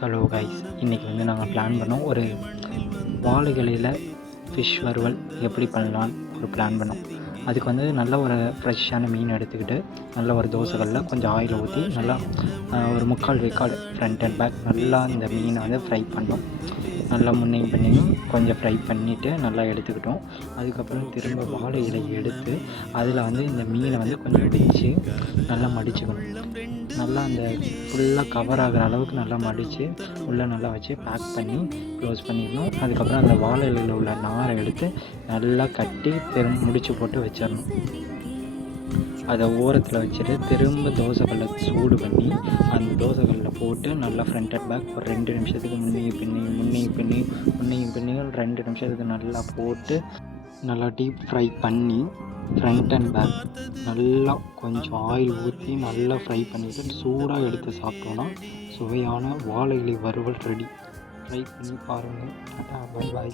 Hello guys, இன்றைக்கி நாங்கள் plan பண்ணோம். ஒரு வாழை இலையில் ஃபிஷ் வறுவல் எப்படி பண்ணலான்னு ஒரு பிளான் பண்ணோம். அதுக்கு நல்ல ஒரு ஃப்ரெஷ்ஷான மீன் எடுத்துக்கிட்டு நல்ல ஒரு தோசைகளில் கொஞ்சம் ஆயில் ஊற்றி நல்லா ஒரு 3/4 வேக்காடு ஃப்ரண்ட் அண்ட் பேக் நல்லா இந்த மீனை ஃப்ரை பண்ணோம். நல்லா முன்னையும் பின்னையும் கொஞ்சம் ஃப்ரை பண்ணிவிட்டு நல்லா எடுத்துக்கிட்டோம். அதுக்கப்புறம் திரும்ப வாழை இலையை எடுத்து அதில் இந்த மீனை கொஞ்சம் வச்சு நல்லா மடிச்சுக்கணும். நல்லா அந்த ஃபுல்லாக கவர் ஆகிற அளவுக்கு நல்லா மடித்து உள்ளே நல்லா வச்சு பேக் பண்ணி க்ளோஸ் பண்ணிடணும். அதுக்கப்புறம் அந்த வாழை இலையில் உள்ள நாரை எடுத்து நல்லா கட்டி முடிச்சு போட்டு வச்சிடணும். அதை ஓரத்தில் வச்சுட்டு திரும்ப தோசைக்கல்லை சூடு பண்ணி அந்த தோசைக்கல்லில் போட்டு நல்லா ஃப்ரண்ட் அண்ட் பேக் ஒரு 2 நிமிஷத்துக்கு முன்னையும் பின்னையும் 2 நிமிஷத்துக்கு நல்லா போட்டு நல்லா டீப் ஃப்ரை பண்ணி ஃப்ரண்ட் அண்ட் பேக் நல்லா கொஞ்சம் ஆயில் ஊற்றி நல்லா ஃப்ரை பண்ணிவிட்டு சூடாக எடுத்து சாப்பிட்டோன்னா சுவையான வாழை இலை வறுவல் ரெடி. ட்ரை பண்ணி பாருங்கள். Bye bye.